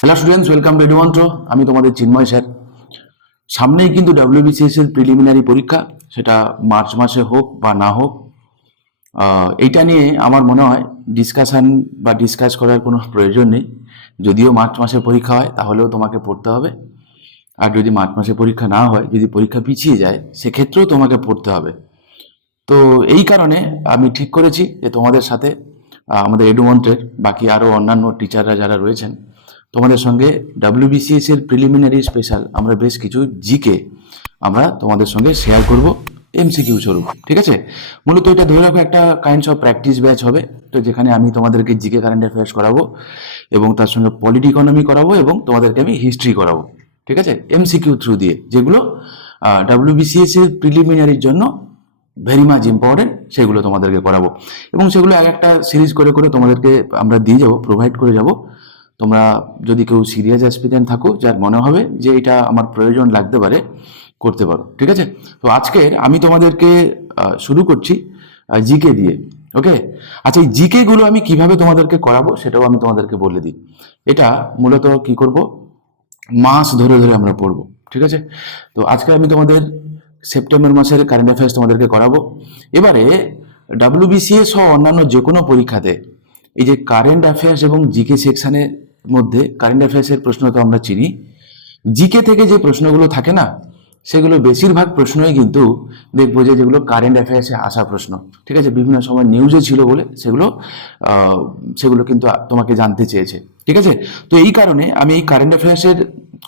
Hello students, welcome to Edumantra. আমি তোমাদের চিন্ময় sir. সামনেই কিন্তু WBCS এর প্রিলিমিনারি পরীক্ষা, সেটা মার্চ মাসে হোক বা না হোক। এইটা নিয়ে আমার মনে হয় ডিসকাস করার কোনো প্রয়োজন নেই। যদিও মার্চ মাসে পরীক্ষা হয় তাহলেও তোমাকে পড়তে হবে, আর যদি মার্চ মাসে পরীক্ষা না হয়, যদি পরীক্ষা পিছিয়ে যায়, সেক্ষেত্রেও তোমাকে পড়তে হবে। তো এই কারণে আমি ঠিক করেছি যে তোমাদের সাথে আমাদের এডুমন্ত্রের বাকি আরও অন্যান্য টিচাররা যারা রয়েছেন, তোমাদের সঙ্গে WBCS এর প্রিলিমিনারি স্পেশাল আমরা বেশ কিছু জিকে আমরা তোমাদের সঙ্গে শেয়ার করব MCQ স্বরূপ। ঠিক আছে? মূলত এটা ধরে রাখো একটা কাইন্ডস অফ প্র্যাকটিস ব্যাচ হবে, তো যেখানে আমি তোমাদেরকে জিকে কারেন্ট অ্যাফেয়ার্স করাবো এবং তার সঙ্গে পলিটি ইকোনমি করাবো এবং তোমাদেরকে আমি হিস্ট্রি করাবো। ঠিক আছে? MCQ থ্রু দিয়ে, যেগুলো WBCS এর প্রিলিমিনারির জন্য ভেরি মাচ ইম্পর্টেন্ট, সেগুলো তোমাদেরকে করাবো এবং সেগুলো এক একটা সিরিজ করে করে তোমাদেরকে আমরা দিয়ে যাবো, প্রোভাইড করে যাব। তোমরা যদি কেউ সিরিয়াস অ্যাসপিরেন্ট থাকো, যার মনে হবে যে এটা আমার প্রয়োজন লাগতে পারে, করতে পারো। ঠিক আছে? তো আজকে আমি তোমাদেরকে শুরু করছি জিকে দিয়ে। ওকে? আচ্ছা, এই জিকে গুলো আমি কিভাবে তোমাদেরকে করাবো সেটাও আমি তোমাদেরকে বলে দিই। এটা মূলত কি করব, মাস ধরে ধরে আমরা পড়বো। ঠিক আছে? তো আজকে আমি তোমাদের সেপ্টেম্বর মাসের কারেন্ট অ্যাফেয়ার্স তোমাদেরকে করাবো। এবারে WBCS সহ অন্যান্য যে কোনো পরীক্ষাতে এই যে কারেন্ট অ্যাফেয়ার্স এবং জিকে সেকশনের মধ্যে, কারেন্ট অ্যাফেয়ার্সের প্রশ্ন তো আমরা চিনি, জিকে থেকে যে প্রশ্নগুলো থাকে না, সেগুলো বেশিরভাগ প্রশ্নই কিন্তু দেখবো যে যেগুলো কারেন্ট অ্যাফেয়ার্সে আসা প্রশ্ন। ঠিক আছে? বিভিন্ন সময় নিউজে ছিল বলে সেগুলো কিন্তু তোমাকে জানতে চেয়েছে। ঠিক আছে? তো এই কারণে আমি এই কারেন্ট অ্যাফেয়ার্সের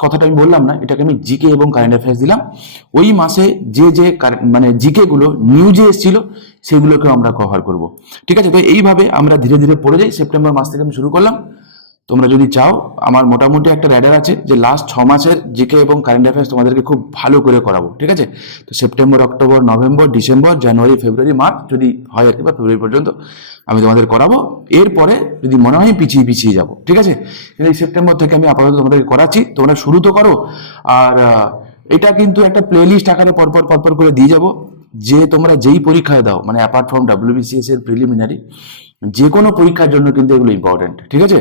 কথাটা আমি বললাম না, এটাকে আমি জিকে এবং কারেন্ট অ্যাফেয়ার্স দিলাম। ওই মাসে যে মানে জিকে গুলো নিউজে এসেছিল সেগুলোকে আমরা কভার করব। ঠিক আছে? তো এইভাবে আমরা ধীরে ধীরে পড়ে যাই। সেপ্টেম্বর মাস থেকে আমি শুরু করলাম। তোমরা যদি চাও, আমার মোটামুটি একটা র্যাডার আছে যে লাস্ট 6 মাসের জিকে এবং কারেন্ট অ্যাফেয়ার্স তোমাদেরকে খুব ভালো করে করাবো। ঠিক আছে? তো সেপ্টেম্বর, অক্টোবর, নভেম্বর, ডিসেম্বর, জানুয়ারি, ফেব্রুয়ারি, মার্চ যদি হয় আর কি, বা ফেব্রুয়ারি পর্যন্ত আমি তোমাদের করাবো। এরপরে যদি মনে হয় পিছিয়ে পিছিয়ে যাবো। ঠিক আছে? কিন্তু এই সেপ্টেম্বর থেকে আমি আপাতত তোমাদেরকে করাচ্ছি, তোমরা শুরু তো করো। আর এটা কিন্তু একটা প্লেলিস্ট আকারে পরপর পরপর করে দিয়ে যাবো, যে তোমরা যেই পরীক্ষায় দাও, মানে অ্যাপার্ট ফ্রম WBCS এর প্রিলিমিনারি, যে কোনো পরীক্ষার জন্য কিন্তু এগুলো ইম্পর্টেন্ট। ঠিক আছে?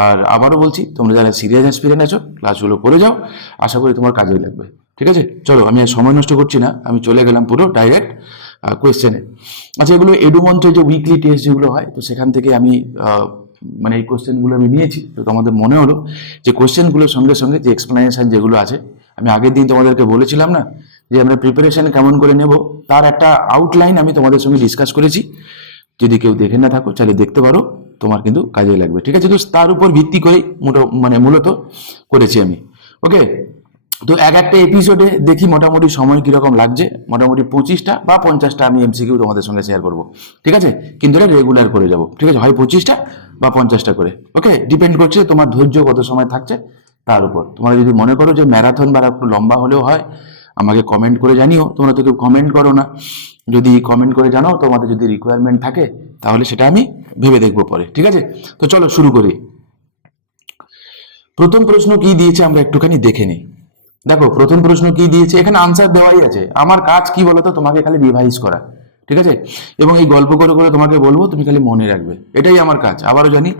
আর আবারও বলছি, তোমরা যারা সিরিয়াস অ্যাসপিরেন্ট আছো, ক্লাসগুলো করে যাও, আশা করি তোমার কাজে লাগবে। ঠিক আছে? চলো, আমি আর সময় নষ্ট করছি না, আমি চলে গেলাম পুরো ডাইরেক্ট কোয়েশ্চেনে। আচ্ছা, এগুলো এডুমন্ত্রের যে উইকলি টেস্ট যেগুলো হয়, তো সেখান থেকে আমি মানে এই কোয়েশ্চেনগুলো আমি নিয়েছি। তো তোমাদের মনে হলো যে কোয়েশ্চেনগুলোর সঙ্গে সঙ্গে যে এক্সপ্লেনেশন যেগুলো আছে, আমি আগের দিন তোমাদেরকে বলেছিলাম না যে আমরা প্রিপারেশন কেমন করে নেব, তার একটা আউটলাইন আমি তোমাদের সঙ্গে ডিসকাস করেছি। যদি কেউ দেখে না থাকো, চাইলে দেখতে পারো, তোমার কিন্তু কাজে লাগবে। ঠিক আছে? তো তার উপর ভিত্তি করে মূলত করেছি আমি। ওকে? তো এক একটা এপিসোডে দেখি মোটামুটি সময় কিরকম লাগছে। মোটামুটি 25টা বা 50টা আমি MCQ তোমাদের সঙ্গে শেয়ার করব। ঠিক আছে? কিন্তু এটা রেগুলার করে যাব। ঠিক আছে? হয় 25টা বা 50টা করে। ওকে? ডিপেন্ড করছে তোমার ধৈর্য কত সময় থাকছে তার উপর। তোমরা যদি মনে করো যে ম্যারাথন বা একটু লম্বা হলেও হয়, আমাকে কমেন্ট করে জানিও। তোমরা তো কেউ কমেন্ট করো না। যদি কমেন্ট করে জানাও তোমাদের যদি রিকোয়ারমেন্ট থাকে, তাহলে সেটা আমি ভেবে দেখবো পরে। ঠিক আছে? তো চলো শুরু করি। প্রথম প্রশ্ন কি দিয়েছে আমরা একটুখানি দেখে নিই। দেখো, প্রথম প্রশ্ন কি দিয়েছে, এখানে আনসার দেওয়াই আছে। আমার কাজ কি বলতো, তোমাকে খালি রিভাইজ করা। ঠিক আছে? এবং এই গল্প করে করে তোমাকে বলবো, তুমি খালি মনে রাখবে, এটাই আমার কাজ। আবারও জানি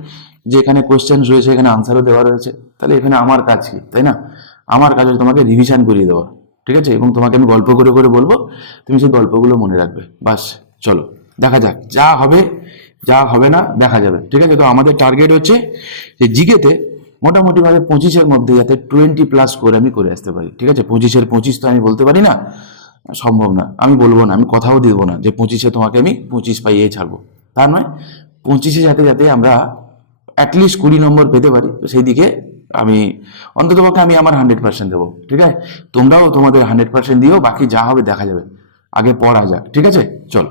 যে এখানে কোয়েশ্চেন রয়েছে, এখানে আনসারও দেওয়া রয়েছে, তাহলে এখানে আমার কাজ কি, তাই না? আমার কাজ হচ্ছে তোমাকে রিভিশন করিয়ে দেওয়া। ঠিক আছে? এবং তোমাকে আমি গল্প করে করে বলবো, তুমি সেই গল্পগুলো মনে রাখবে। বাস, চলো দেখা যাক, যা হবে যা হবে না দেখা যাবে। ঠিক আছে? তো আমাদের টার্গেট হচ্ছে যে জিকেতে মোটামুটি ভাবে 25-এর মধ্যে যাতে 20+ স্কোর আমি করে আসতে পারি। ঠিক আছে? 25-এর 25 তো আমি বলতে পারি না, সম্ভব না, আমি বলবো না, আমি কথাও দিব না যে 25-এ তোমাকে আমি 25 পাইয়ে ছাড়বো। তা নয়, 25-এ যাতে যাতে আমরা অ্যাটলিস্ট 20 নম্বর পেতে পারি, তো সেই দিকে আমি অন্ততপক্ষে আমি আমার 100% দেবো। ঠিক আছে? তোমরাও তোমাদের 100% দিও, বাকি যা হবে দেখা যাবে। আগে পড়া যাক। ঠিক আছে? চলো,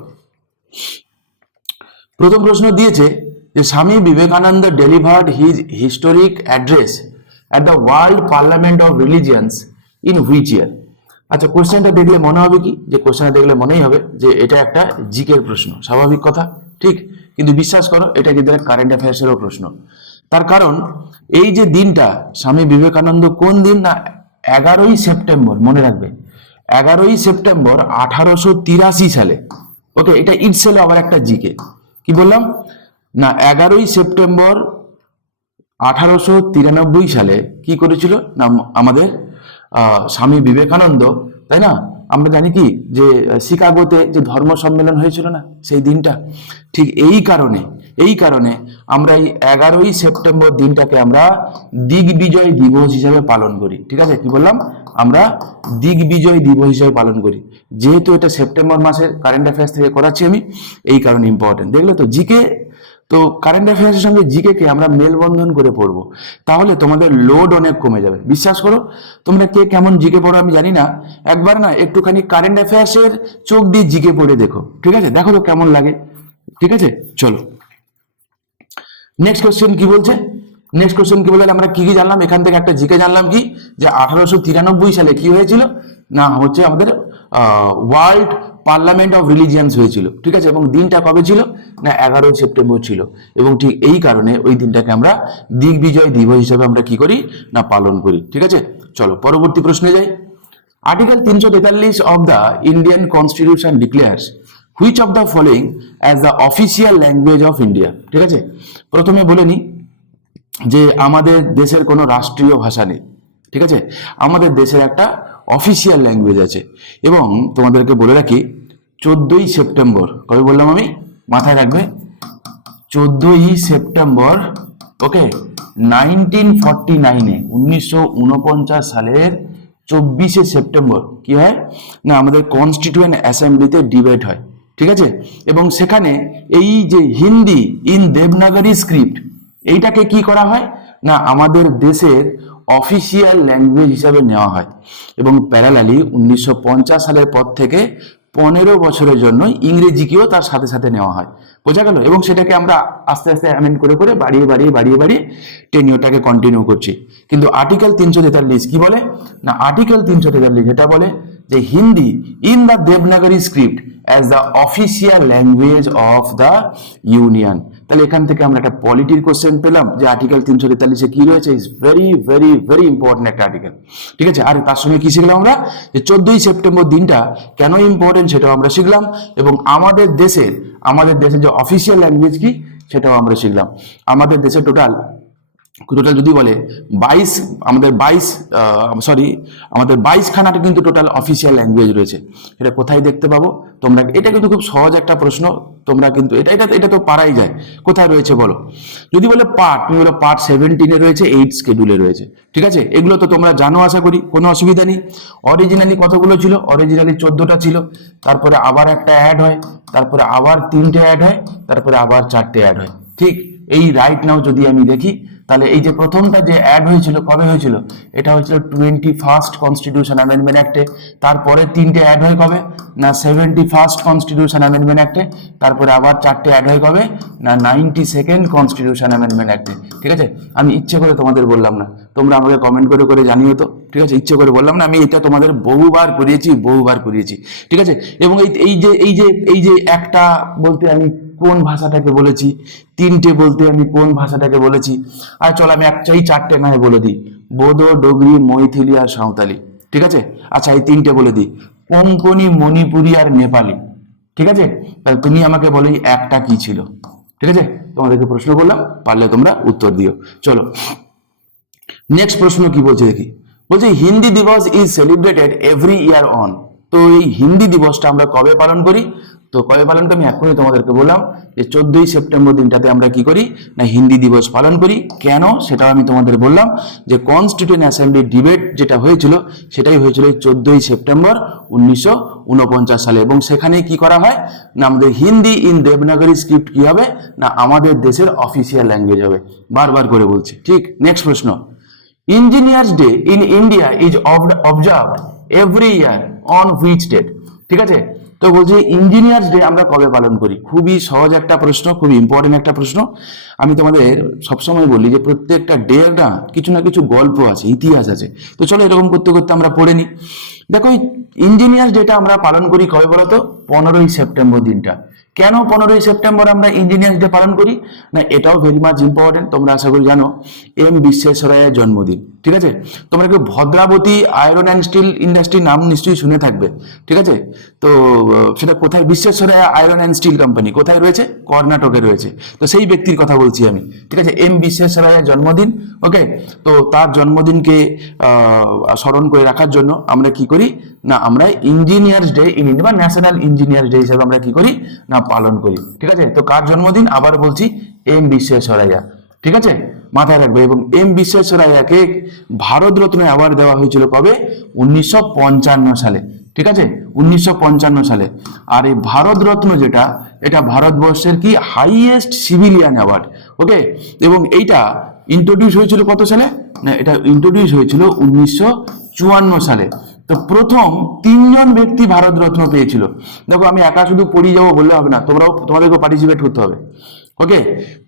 প্রথম প্রশ্ন দিয়েছে যে Swami Vivekananda delivered his historic address at the world parliament of religions in which year. আচ্ছা, কোশ্চেনটা দেখলে মনে হবে কি, যে কোশ্চেনটা দেখলে মনেই হবে যে এটা একটা জিকের প্রশ্ন। স্বাভাবিক কথা, ঠিক? কিন্তু বিশ্বাস করো, এটা কিন্তু একটা কারেন্ট অ্যাফেয়ার্সেরও প্রশ্ন। তার কারণ এই যে দিনটা, স্বামী বিবেকানন্দ কোন দিন না, 11ই সেপ্টেম্বর, মনে রাখবে, 11ই সেপ্টেম্বর 1883 সালে। ওকে? এটা ইটসেলফ আবার একটা জিকে। কি বললাম না, 11ই সেপ্টেম্বর 1893 সালে কি করেছিল না আমাদের স্বামী বিবেকানন্দ, তাই না? আমরা জানি কি যে শিকাগোতে যে ধর্ম সম্মেলন হয়েছিল না সেই দিনটা, ঠিক এই কারণে আমরা এই 11ই সেপ্টেম্বর দিনটাকে আমরা দিগ্বিজয় দিবস হিসাবে পালন করি। ঠিক আছে, কি বললাম? আমরা দিগ্বিজয় দিবস হিসাবে পালন করি, যেহেতু এটা সেপ্টেম্বর মাসের কারেন্ট অ্যাফেয়ার্স থেকে করাচ্ছি আমি, এই কারণে ইম্পর্টেন্ট। দেখলে তো জিকে, তো কারেন্ট অ্যাফেয়ার্সের সঙ্গে জিকে কে আমরা মেলবন্ধন করে পড়বো, তাহলে তোমাদের লোড অনেক কমে যাবে। বিশ্বাস করো, তোমরা কে কেমন জিকে পড়ো আমি জানি না, একবার না একটুখানি কারেন্ট অ্যাফেয়ার্সের চোখ দিয়ে জিকে পড়ে দেখো, ঠিক আছে? দেখো তো কেমন লাগে। ঠিক আছে, চলো নেক্সট কোশ্চেন কি বলছে। নেক্সট কোশ্চেন কি বলে, আমরা কি কি জানলাম এখান থেকে? একটা জিকে জানলাম কি, যে 1893 সালে কি হয়েছিল না হচ্ছে আমাদের ওয়ার্ল্ড পার্লামেন্ট অফ রিলিজিয়ান্স হয়েছিল। ঠিক আছে, এবং দিনটা কবে ছিল না 11ই সেপ্টেম্বর ছিল, এবং ঠিক এই কারণে ওই দিনটাকে আমরা দিগ্বিজয় দিবস হিসাবে আমরা কি করি না পালন করি। ঠিক আছে, চলো পরবর্তী প্রশ্নে যাই। Article 343 of the Indian constitution declares which of the following as the official language of India. ঠিক আছে, প্রথমে বলে নি যে আমাদের দেশের কোনো রাষ্ট্রীয় ভাষা নেই। ঠিক আছে, আমাদের দেশের একটা অফিসিয়াল ল্যাঙ্গুয়েজ আছে, এবং তোমাদেরকে বলে রাখি 14ই সেপ্টেম্বর, কবে বললাম আমি, মাথায় রাখবে, 14ই সেপ্টেম্বর, ওকে, 1949-এ 1949 সালের 24শে সেপ্টেম্বর কি হয় না আমাদের কনস্টিটিউয়েন্ট অ্যাসেম্বলিতে ডিবেট হয়। ঠিক আছে, এবং সেখানে এই যে হিন্দি ইন দেবনাগরী স্ক্রিপ্ট, এইটাকে কি করা হয় না আমাদের দেশের অফিসিয়াল ল্যাঙ্গুয়েজ হিসাবে নেওয়া হয়, এবং প্যারালালি 1950 সালের পর থেকে 15 বছরের জন্য ইংরেজিকেও তার সাথে সাথে নেওয়া হয়। বোঝা গেল? এবং সেটাকে আমরা আস্তে আস্তে অ্যামেন্ড করে করে বাড়িয়ে টেনিওরটাকে কন্টিনিউ করছি। কিন্তু আর্টিকেল 343 কি বলে না, আর্টিকেল 343 এটা বলে যে Hindi in the Devanagari script as the official language of the union. তাহলে এখান থেকে আমরা একটা পলিটির কোশ্চেন পেলাম যে আর্টিকেল 343-এ কি রয়েছে, is very very very important একটা আর্টিকেল। ঠিক আছে, আর তার সঙ্গে কি শিখলাম আমরা, যে 14ই সেপ্টেম্বর দিনটা কেন ইম্পর্টেন্ট সেটাও আমরা শিখলাম, এবং আমাদের দেশের যে অফিসিয়াল ল্যাঙ্গুয়েজ কি সেটাও আমরা শিখলাম। আমাদের দেশে টোটাল যদি বলে 22, আমাদের 22খানাটা কিন্তু টোটাল অফিসিয়াল ল্যাঙ্গুয়েজ রয়েছে। এটা কোথায় দেখতে পাবো তোমরা? এটা কিন্তু খুব সহজ একটা প্রশ্ন, তোমরা কিন্তু এটা তো পারাই যায়। কোথায় রয়েছে বলো? যদি বলে পার্ট, তুমি বলো পার্ট 17-এ রয়েছে, 8 শিডিউলে রয়েছে। ঠিক আছে, এগুলো তো তোমরা জানো, আশা করি কোনো অসুবিধা নেই। অরিজিনালি কতগুলো ছিল? অরিজিনালি 14টা ছিল, তারপরে আবার একটা অ্যাড হয়, তারপরে আবার 3টে অ্যাড হয়, তারপরে আবার 4টে অ্যাড হয়। ঠিক এই রাইট নাও যদি আমি দেখি, তাহলে এই যে প্রথমটা যে অ্যাড হয়েছিল কবে হয়েছিল, এটা হয়েছিল 21st কনস্টিটিউশন অ্যামেন্ডমেন্ট অ্যাক্টে। তারপরে 3টে অ্যাড হয় কবে না 71st কনস্টিটিউশন অ্যামেন্ডমেন্ট অ্যাক্টে। তারপরে আবার 4টে অ্যাড হয় কবে না 92nd কনস্টিটিউশন অ্যামেন্ডমেন্ট অ্যাক্টে। ঠিক আছে, আমি ইচ্ছে করে তোমাদের বললাম না, তোমরা আমাকে কমেন্ট করে করে জানিও তো। ঠিক আছে, ইচ্ছে করে বললাম না, আমি এটা তোমাদের বহুবার করিয়েছি। ঠিক আছে, এবং এই যে একটা বলতে আমি কোন ভাষাটাকে বলেছি, 3টে বলতে আমি কোন ভাষাটাকে বলেছি, আর চল আমি 4টে নয় বলে দিই, বোডো, ডোগরি, মৈথিলি আর সাঁওতালি। ঠিক আছে, আচ্ছা এই 3টে বলে দিই, কোঙ্কনি, মণিপুরি আর নেপালি। ঠিক আছে, তাহলে তুমি আমাকে বলো এই একটা কি ছিল। ঠিক আছে, তোমাদেরকে প্রশ্ন করলাম, পারলে তোমরা উত্তর দিও। চলো নেক্সট প্রশ্ন কি বলছে দেখি। বলছে হিন্দি দিবস is celebrated every year on. তো এই হিন্দি দিবসটা আমরা কবে পালন করি? তো কবে পালন করি আমি এখনই তোমাদেরকে বললাম, যে 14ই সেপ্টেম্বর দিনটাতে আমরা কি করি না হিন্দি দিবস পালন করি। কেন সেটাও আমি তোমাদের বললাম, যে কনস্টিটিউয়েন্ট অ্যাসেম্বলি ডিবেট যেটা হয়েছিল সেটাই হয়েছিল 14ই সেপ্টেম্বর 1949 সালে, এবং সেখানে কি করা হয় না আমাদের হিন্দি ইন দেবনাগরী স্ক্রিপ্ট কি হবে না আমাদের দেশের অফিসিয়াল ল্যাঙ্গুয়েজ হবে। বারবার করে বলছি। ঠিক, নেক্সট প্রশ্ন। Engineers day in India is observed every year on which date. ঠিক আছে, তো বলছি ইঞ্জিনিয়ার্স ডে আমরা কবে পালন করি? খুবই সহজ একটা প্রশ্ন, খুবই ইম্পর্টেন্ট একটা প্রশ্ন। আমি তোমাদের সবসময় বলি যে প্রত্যেকটা ডে না কিছু গল্প আছে, ইতিহাস আছে। তো চলো এরকম করতে করতে আমরা পড়ে নিই। দেখো ইঞ্জিনিয়ার্স ডেটা আমরা পালন করি কবে বলতো? 15ই সেপ্টেম্বর দিনটা। কেন 15ই সেপ্টেম্বর আমরা ইঞ্জিনিয়ার্স ডে পালন করি? না, এটাও ভেরি মাচ ইম্পর্টেন্ট, তোমরা আশা করি জানো, এম বিশ্বেশ্বরাইয়ের জন্মদিন। ঠিক আছে, তোমরা কেউ ভদ্রাবতী আয়রন অ্যান্ড স্টিল ইন্ডাস্ট্রির নাম নিশ্চয়ই শুনে থাকবে। ঠিক আছে, তো সেটা কোথায়? বিশ্বেশ্বরাইয়া আয়রন অ্যান্ড স্টিল কোম্পানি কোথায় রয়েছে? কর্ণাটকে রয়েছে। তো সেই ব্যক্তির কথা বলছি আমি। ঠিক আছে, এম বিশ্বেশ্বরাইয়ার জন্মদিন। ওকে, তো তার জন্মদিনকে স্মরণ করে রাখার জন্য আমরা কি করি? না, আমরা ইঞ্জিনিয়ার্স ডে ইন ইন্ডিয়া বা ন্যাশনাল ইঞ্জিনিয়ার্স ডে হিসেবে আমরা কি করি? না, পালন করি। ঠিক আছে, তো কার জন্মদিন? আবার বলছি, এম বিশ্বেশ্বরাইয়া। ঠিক আছে, মাথায় রাখবে। এবং এম বিশ্বেশ্বরাইয়াকে ভারতরত্ন অ্যাওয়ার্ড দেওয়া হয়েছিল কবে? 1955 সালে। ঠিক আছে, 1955 সালে। আর এই ভারতরত্ন যেটা, এটা ভারতবর্ষের কি হাইয়েস্ট সিভিলিয়ান অ্যাওয়ার্ড। ওকে, এবং এইটা ইন্ট্রোডিউস হয়েছিল কত সালে? না, এটা ইন্ট্রোডিউস হয়েছিল 1954 সালে। তো প্রথম 3জন ব্যক্তি ভারতরত্ন পেয়েছিল। দেখো, আমি একা শুধু পড়ি যাবো বললে হবে না, তোমাদেরকেও পার্টিসিপেট করতে হবে। ওকে,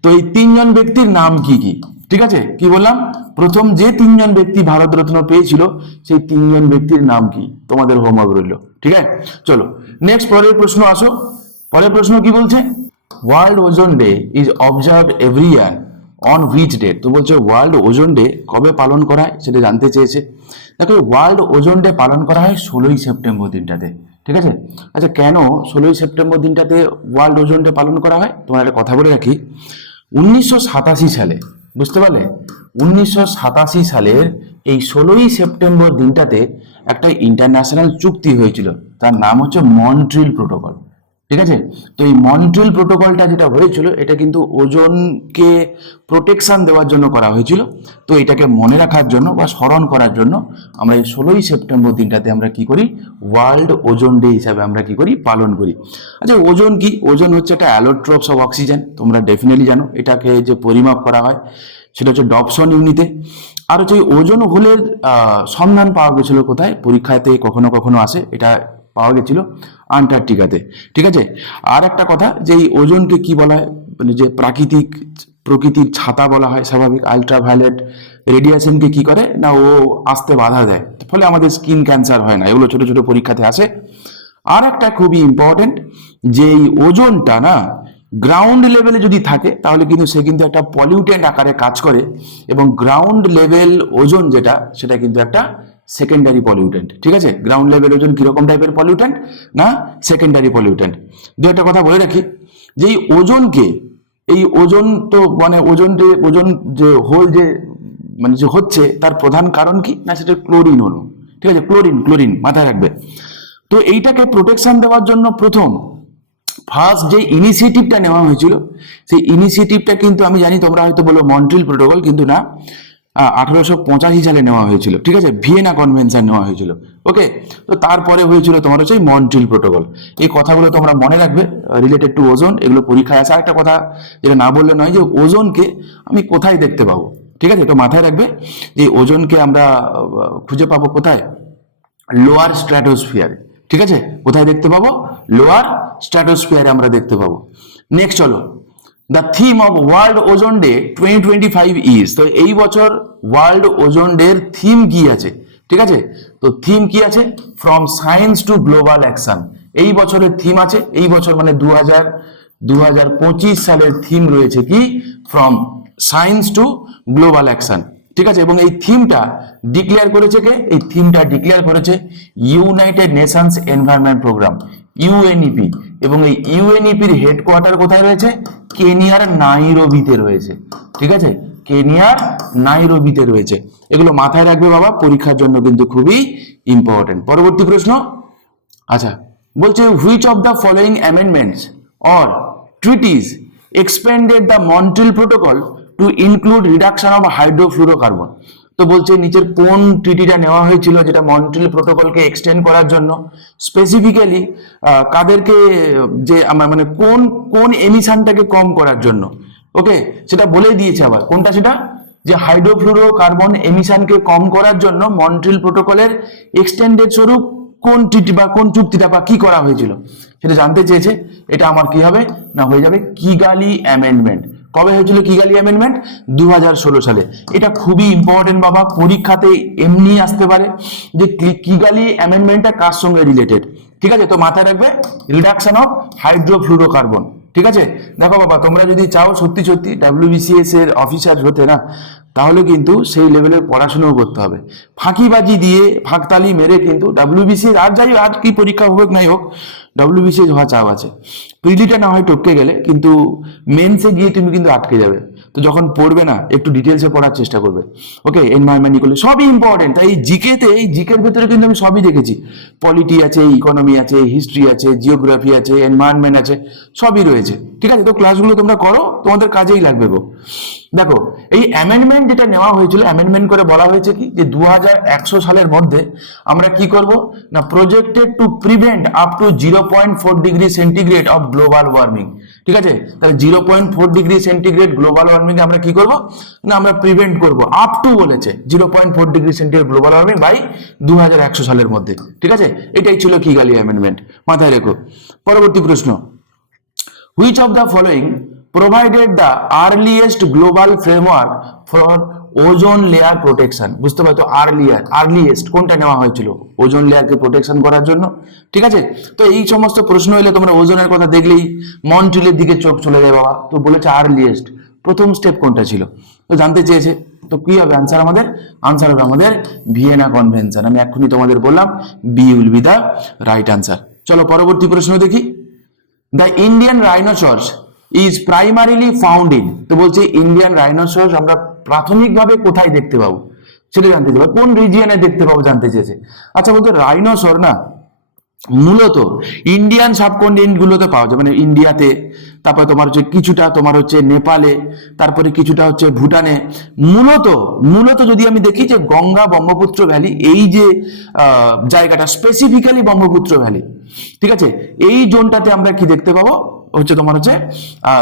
তো এই 3জন ব্যক্তির নাম কি কি? ঠিক আছে, কি বললাম? প্রথম যে 3জন ব্যক্তি ভারতরত্ন পেয়েছিল, সেই 3জন ব্যক্তির নাম কি? তোমাদের হোমওয়ার্ক রইল। ঠিক আছে, চলো নেক্সট, পরের প্রশ্ন আসো। পরের প্রশ্ন কি বলছে? World ozone day is observed every year on which date? তো বলছে ওয়ার্ল্ড ওজোন ডে কবে পালন করা হয় সেটা জানতে চেয়েছে। দেখো, ওয়ার্ল্ড ওজোন ডে পালন করা হয় 16ই সেপ্টেম্বর দিনটাতে। ঠিক আছে, আচ্ছা কেন 16ই সেপ্টেম্বর দিনটাতে ওয়ার্ল্ড ওজোন ডে পালন করা হয়? তোমার একটা কথা বলে রাখি, 1987 সালে, বুঝতে পারলে, 1987 সালের এই 16ই সেপ্টেম্বর দিনটাতে একটা ইন্টারন্যাশনাল চুক্তি হয়েছিল, তার নাম হচ্ছে মন্ট্রিল প্রোটোকল। ঠিক আছে, তো এই মন্ট্রিল প্রোটোকলটা যেটা হয়েছিল, এটা কিন্তু ওজোনকে প্রোটেকশন দেওয়ার জন্য করা হয়েছিল। তো এটাকে মনে রাখার জন্য বা স্মরণ করার জন্য আমরা এই 16ই সেপ্টেম্বর দিনটাতে আমরা কি করি? ওয়ার্ল্ড ওজোন ডে হিসাবে আমরা কি করি? পালন করি। আচ্ছা, ওজোন কি? ওজোন হচ্ছে একটা অ্যালোট্রপস অফ অক্সিজেন, তোমরা ডেফিনেটলি জানো। এটাকে যে পরিমাপ করা হয় সেটা হচ্ছে ডবসন ইউনিটে। আর হচ্ছে ওজোন হোলের সন্ধান পাওয়া গেছিল কোথায়? পরীক্ষাতে কখনো কখনো আসে, এটা পাওয়া গেছিল আন্টার্কটিকাতে। ঠিক আছে, আর একটা কথা, যে এই ওজোনকে কি বলা হয়? মানে যে প্রকৃতির ছাতা বলা হয়। স্বাভাবিক আলট্রাভায়োলেট রেডিয়েশনকে কি করে? না, ও আসতে বাধা দেয়, ফলে আমাদের স্কিন ক্যান্সার হয় না। এগুলো ছোট ছোট পরীক্ষাতে আসে। আর একটা খুবই ইম্পর্টেন্ট, যে এই ওজোনটা না গ্রাউন্ড লেভেলে যদি থাকে, তাহলে কিন্তু সে কিন্তু একটা পলিউটেন্ট আকারে কাজ করে। এবং গ্রাউন্ড লেভেল ওজোন যেটা, সেটা কিন্তু একটা সেকেন্ডারি পলিউটেন্ট। ঠিক আছে, গ্রাউন্ড লেভেল ওজন কিরকম টাইপের পলিউটেন্ট? না, সেকেন্ডারি পলিউটেন্ট। দু একটা কথা বলে রাখি, যে এই ওজোনকে, এই ওজন তো মানে ওজন যে হোল যে মানে যে হচ্ছে, তার প্রধান কারণ কি? না, সেটা ক্লোরিন হলো। ঠিক আছে, ক্লোরিন মাথায় রাখবে। তো এইটাকে প্রোটেকশন দেওয়ার জন্য প্রথম ফার্স্ট যে ইনিশিয়েটিভটা নেওয়া হয়েছিল, সেই ইনিশিয়েটিভটা কিন্তু আমি জানি তোমরা হয়তো বলো মন্ট্রিল প্রোটোকল, কিন্তু না, 1885 সালে নেওয়া হয়েছিল। ঠিক আছে, ভিয়েনা কনভেনশন নেওয়া হয়েছিল। ওকে, তো তারপরে হয়েছিল তোমার হচ্ছে মন্ট্রিল প্রোটোকল। এই কথাগুলো তোমরা মনে রাখবে রিলেটেড টু ওজোন, এগুলো পরীক্ষায় আসে। একটা কথা যেটা না বললে নয়, যে ওজোনকে আমি কোথায় দেখতে পাবো? ঠিক আছে, এটা মাথায় রাখবে, যে ওজোনকে আমরা খুঁজে পাবো কোথায়? লোয়ার স্ট্র্যাটোস্ফিয়ারে। ঠিক আছে, কোথায় দেখতে পাবো? লোয়ার স্ট্র্যাটোস্ফিয়ারে আমরা দেখতে পাবো। নেক্সট চলো, the theme of world ozone day 2025 is. তো এই বছর ওয়ার্ল্ড ওজোন ডে এর থিম কি আছে? ঠিক আছে, তো থিম কি আছে? From science to global action. এই বছরের থিম আছে, এই বছর মানে 2025 সালের থিম রয়েছে কি? From science to global action. ঠিক আছে, এবং এই থিমটা ডিক্লেয়ার করেছে কে? এই থিমটা ডিক্লেয়ার করেছে United Nations Environment Programme, UNEP. এবং এই ইউএনইপির হেডকোয়ার্টার কোথায় রয়েছে? কেনিয়ার নাইরোবিতে রয়েছে। ঠিক আছে, কেনিয়ার নাইরোবিতে রয়েছে। এগুলো মাথায় রাখবে বাবা, পরীক্ষার জন্য কিন্তু খুবই ইম্পর্টেন্ট। পরবর্তী প্রশ্ন, আচ্ছা বলছে which of the following amendments or treaties expended the Montreal protocol two include reduction of hydrofluorocarbon? তো বলছে নিচের কোন ট্রিটিটা নেওয়া হয়েছিল যেটা মন্ট্রিল প্রোটোকলকে এক্সটেন্ড করার জন্য? স্পেসিফিক্যালি কাদেরকে, যে আমার মানে কোন কোন এমিশনটাকে কম করার জন্য? ওকে, সেটা বলে দিয়েছে আবার কোনটা সেটা, যে হাইড্রোফ্লুরোকার্বন এমিশনকে কম করার জন্য মন্ট্রিল প্রোটোকলের এক্সটেন্ডেড স্বরূপ কোন ট্রিটি বা কোন চুক্তিটা বা কি করা হয়েছিল সেটা জানতে চেয়েছে। এটা আমার কি হবে? না, হয়ে যাবে কিগালি অ্যামেন্ডমেন্ট। কবে হয়েছিল কিগালি অ্যামেন্ডমেন্ট? 2016 সালে। এটা খুবই ইম্পর্টেন্ট বাবা, পরীক্ষাতে এমনি আসতে পারে যে কিগালি অ্যামেন্ডমেন্টটা কার সঙ্গে রিলেটেড। ঠিক আছে, তো মাথায় রাখবে রিডাকশন অফ হাইড্রোফ্লুরোকার্বন। ঠিক আছে, দেখো বাবা, তোমরা যদি চাও সত্যি সত্যি WBCS এর অফিসার হতে না, তাহলে কিন্তু সেই লেভেলের পড়াশোনাও করতে হবে। ফাঁকিবাজি দিয়ে ফাঁকতালি মেরে কিন্তু WBCS আর যাই আর কি পরীক্ষা হোক নাই হোক, WBCS হওয়া চাও আছে। প্রিলিটা না হয় টপকে গেলে, কিন্তু মেন্সে গিয়ে তুমি কিন্তু আটকে যাবে। তো যখন পড়বে না, একটু ডিটেলসে পড়ার চেষ্টা করবে। ওকে, এনভায়রনমেন্ট ইকোলজি সবই ইম্পর্টেন্ট। তাই এই জিকের ভেতরে কিন্তু আমি সবই দেখেছি। পলিটি আছে, ইকোনমি আছে, হিস্ট্রি আছে, জিওগ্রাফি আছে, এনভায়রনমেন্ট আছে, সবই রয়েছে। ঠিক আছে, তো ক্লাসগুলো তোমরা করো, তোমাদের কাজেই লাগবে গো। দেখো, এই অ্যামেন্ডমেন্ট যেটা নেওয়া হয়েছিল, অ্যামেন্ডমেন্ট করে বলা হয়েছে কি, যে 2100 সালের মধ্যে আমরা কি করব না, projected to prevent up to 0.4 degree centigrade of global warming. ঠিক আছে, তাহলে 0.4 ডিগ্রি সেন্টিগ্রেড গ্লোবাল ওয়ার্মিং আমরা কি করব না, আমরা প্রিভেন্ট করব। আপ টু বলেছে 0.4 degree centigrade global warming by 2100 সালের মধ্যে। ঠিক আছে, এটাই ছিল কিগালি অ্যামেন্ডমেন্ট, মাথায় রেখো। পরবর্তী প্রশ্ন, which of the following provided the earliest global framework for ozone layer protection? বুঝতে পারছো, আর্লিয়েস্ট কোনটা নেওয়া হয়েছিল ওজোন লেয়ারকে প্রোটেকশন করার জন্য? ঠিক আছে, তো এই সমস্ত প্রশ্ন হলে তোমরা ওজোনের কথা দেখলেই মন্ট্রিলের দিকে চোখ চলে যায় বাবা। তো বলেছে আর্লিয়েস্ট, প্রথম স্টেপ কোনটা ছিল তো জানতে চেয়েছে। তো কি হবে আনসার? আনসার হবে আমাদের ভিয়েনা কনভেনশন। আমি এক্ষুনি তোমাদের বললাম b will be the right answer. চলো পরবর্তী প্রশ্ন দেখি। The Indian rhinoceros is primarily found in, তো বলছে ইন্ডিয়ান রাইনোসরস আমরা প্রাথমিকভাবে কোথায় দেখতে পাবো সেটা জানতে চাইবে, কোন রিজিয়নে দেখতে পাবো জানতে চেয়েছে। আচ্ছা, বলতে রাইনোসর না মূলত ইন্ডিয়ান সাবকন্টিনেন্ট গুলোতে পাওয়া যায়, মানে ইন্ডিয়াতে, তারপরে তোমার হচ্ছে কিছুটা তোমার হচ্ছে নেপালে, তারপরে কিছুটা হচ্ছে ভুটানে। মূলত যদি আমি দেখি যে গঙ্গা ব্রহ্মপুত্র ভ্যালি, এই যে জায়গাটা স্পেসিফিক্যালি ব্রহ্মপুত্র ভ্যালি, ঠিক আছে, এই জোনটাতে আমরা কি দেখতে পাবো হচ্ছে তোমার হচ্ছে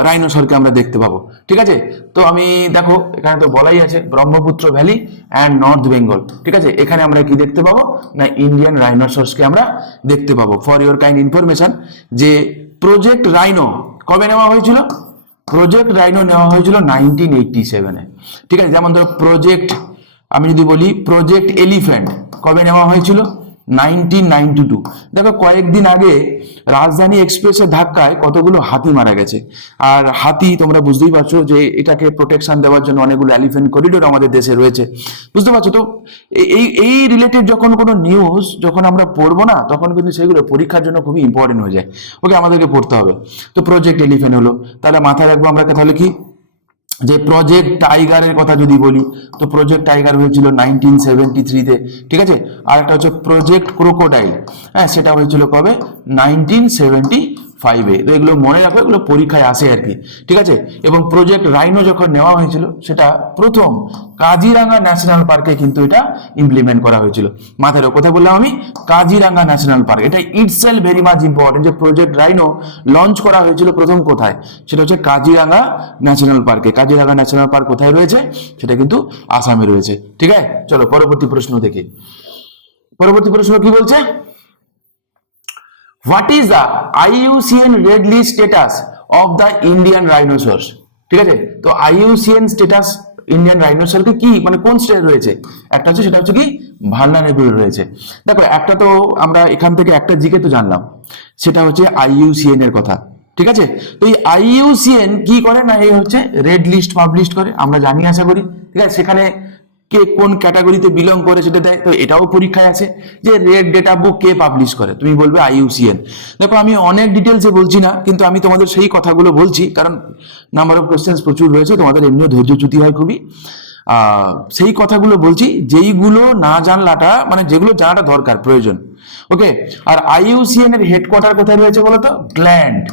রাইনোসরকে আমরা দেখতে পাবো। ঠিক আছে, তো আমি দেখো এখানে তো বলাই আছে Brahmaputra valley and north Bengal. ঠিক আছে, এখানে আমরা কি দেখতে পাবো না, ইন্ডিয়ান রাইনোসরসকে আমরা দেখতে পাবো। ফর ইওর কাইন্ড ইনফরমেশন, যে প্রজেক্ট রাইনো কবে নেওয়া হয়েছিল? প্রজেক্ট রাইনো নেওয়া হয়েছিল 1987-এ। ঠিক আছে, যেমন ধরো প্রজেক্ট, আমি যদি বলি প্রজেক্ট এলিফ্যান্ট কবে নেওয়া হয়েছিল? 1992। দেখো কয়েকদিন আগে রাজধানী এক্সপ্রেসের ধাক্কায় কতগুলো হাতি মারা গেছে। আর হাতি তোমরা বুঝতেই পারছো যে এটাকে প্রোটেকশন দেওয়ার জন্য অনেকগুলো এলিফ্যান্ট করিডোর আমাদের দেশে রয়েছে, বুঝতে পারছো। তো এই রিলেটেড যখন কোনো নিউজ যখন আমরা পড়বো না, তখন কিন্তু সেগুলো পরীক্ষার জন্য খুবই ইম্পর্টেন্ট হয়ে যায়। ওকে, আমাদেরকে পড়তে হবে। তো প্রজেক্ট এলিফ্যান্ট হলো, তাহলে মাথায় রাখবো আমরা তাহলে কি, যে প্রজেক্ট টাইগারের কথা যদি বলি, তো প্রজেক্ট টাইগার হয়েছিল 1973-তে। ঠিক আছে, আর একটা হচ্ছে প্রজেক্ট ক্রোকোডাইল, হ্যাঁ, সেটা হয়েছিল কবে? 1975-এ। তো এগুলো মনে রাখো, এগুলো পরীক্ষায় আসে আর কি। ঠিক আছে, এবং প্রজেক্ট রাইনো যখন নেওয়া হয়েছিল, সেটা প্রথম কাজিরাঙ্গা ন্যাশনাল পার্কে কিন্তু এটা ইমপ্লিমেন্ট করা হয়েছিল। মাথায় কথা বললাম আমি, কাজিরাঙ্গা ন্যাশনাল পার্ক, এটা ইটসেলফ ভেরি মাচ ইম্পর্টেন্ট, যে প্রজেক্ট রাইনো লঞ্চ করা হয়েছিল প্রথম কোথায়, সেটা হচ্ছে কাজিরাঙ্গা ন্যাশনাল পার্কে। কাজিরাঙ্গা ন্যাশনাল পার্ক কোথায় রয়েছে? সেটা কিন্তু আসামে রয়েছে। ঠিক আছে, চলো পরবর্তী প্রশ্ন দেখি। পরবর্তী প্রশ্ন কি বলছে? What is the IUCN red list status of the Indian rhinoceros? ঠিক আছে, তো IUCN স্ট্যাটাস ইন্ডিয়ান রাইনোসরকে কি, মানে কোন স্টেটে রয়েছে? একটা হচ্ছে সেটা হচ্ছে কি ভালনারেবল রয়েছে। দেখো, একটা তো আমরা এখান থেকে একটা জিকে তো জানলাম, সেটা হচ্ছে IUCN এর কথা। ঠিক আছে, তো এই IUCN কি করে না, এই হচ্ছে রেড লিস্ট পাবলিশ করে, আমরা জানি আশা করি। ঠিক আছে, সেখানে কে কোন ক্যাটাগরিতে বিলং করে সেটা দেয়। তো এটাও পরীক্ষায় আছে যে রেড ডেটা বুক কে পাবলিশ করে, তুমি বলবে IUCN। দেখো, আমি অনেক ডিটেলসে বলছি না, কিন্তু আমি তোমাদের সেই কথাগুলো বলছি, কারণ নাম্বার অফ কোশ্চেন্স প্রচুর রয়েছে, তোমাদের এমনিও ধৈর্যচ্যুতি হয় খুবই। সেই কথাগুলো বলছি যেইগুলো না জানলাটা, মানে যেগুলো জানাটা দরকার প্রয়োজন। ওকে, আর IUCN এর হেডকোয়ার্টার কোথায় রয়েছে বলো তো? গ্ল্যান্ড,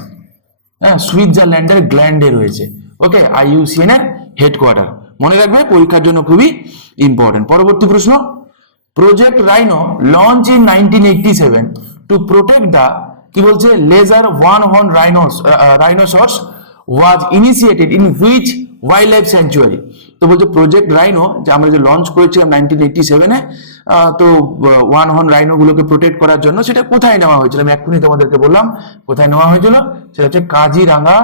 হ্যাঁ, সুইজারল্যান্ডের গ্ল্যান্ডে রয়েছে। ওকে, IUCN এর হেডকোয়ার্টার মনে রাখবে, পরীক্ষার জন্য খুবই ইম্পর্টেন্ট। পরবর্তী প্রশ্ন, project rhino launch in 1987 to protect the, কি বলছে, lesser one horn rhinoceros was initiated in which wildlife sanctuary? তো বলছে প্রজেক্ট রাইনো, যে আমরা যে লঞ্চ করেছিলাম 1987-এ, তো ওয়ান হর্ন রাইনো গুলোকে প্রোটেক্ট করার জন্য, সেটা কোথায় নেওয়া হয়েছিল? আমি এক্ষুনি তোমাদেরকে বললাম কোথায় নেওয়া হয়েছিল, সেটা হচ্ছে কাজিরাঙ্গা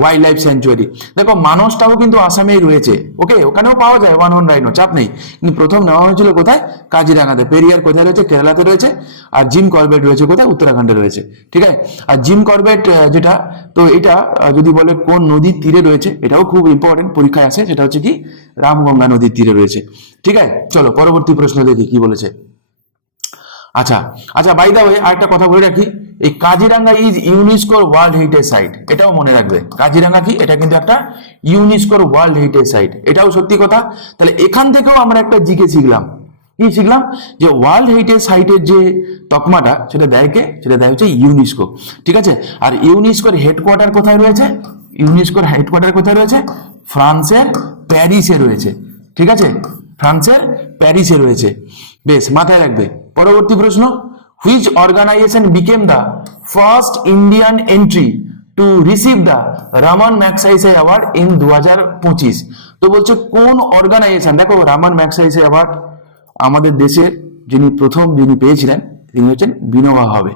ওয়াইল্ড লাইফ স্যাঞ্চুয়ারি। দেখো মানসটাও কিন্তু আসামেই রয়েছে, ওকে, ওখানেও পাওয়া যায় ওয়ান হর্ন রাইনো, চাপ নেই। কিন্তু প্রথম নেওয়া হয়েছিল কোথায়? কাজিরাঙ্গাতে। পেরিয়ার কোথায় রয়েছে? কেরালাতে রয়েছে। আর জিম করবেট রয়েছে কোথায়? উত্তরাখণ্ডে রয়েছে, ঠিক আছে। আর জিম করবেট যেটা, তো এটা যদি বলে কোন নদীর তীরে রয়েছে, এটাও খুব ইম্পর্টেন্ট, পরীক্ষায় আসে। সেটা হচ্ছে কি? রামগঙ্গা নদীর তীরে রয়েছে, ঠিক আছে। চলো পরবর্তী প্রশ্ন দেখি কি বলেছে। আচ্ছা আচ্ছা, বাই দা ওয়ে আরেকটা কথা বলে রাখি, এই কাজিরাঙ্গা ইজ ইউনেস্কোর ওয়ার্ল্ড হেরিটেজ সাইট, এটাও মনে রাখবে। কাজিরাঙ্গা কি? এটা কিন্তু একটা ইউনেস্কোর ওয়ার্ল্ড হেরিটেজ সাইট, এটাও সত্যি কথা। তাহলে এখান থেকেও আমরা একটা জিকে শিখলাম, কি শিখলাম? যে ওয়ার্ল্ড হেরিটেজ সাইটের যে তকমাটা, সেটা দেয় কে? সেটা দেয় হচ্ছে ইউনেস্কো, ঠিক আছে। আর ইউনেস্কোর হেডকোয়ার্টার কোথায় রয়েছে? ইউনেস্কোর হেডকোয়ার্টার কোথায় রয়েছে? ফ্রান্সের প্যারিসে রয়েছে, ঠিক আছে। ফ্রান্সের প্যারিসে রয়েছে, বেশ মাথায় রাখবে। পরবর্তী প্রশ্ন, which organisation became the first Indian entry to receive the Raman Magsaysay award in 2025? তো বলছে কোন অর্গানাইজেশন, দেখো রামান ম্যাগসাইসে অ্যাওয়ার্ড আমাদের দেশে যিনি পেয়েছিলেন তিনি হচ্ছেন বিনোবা ভাবে।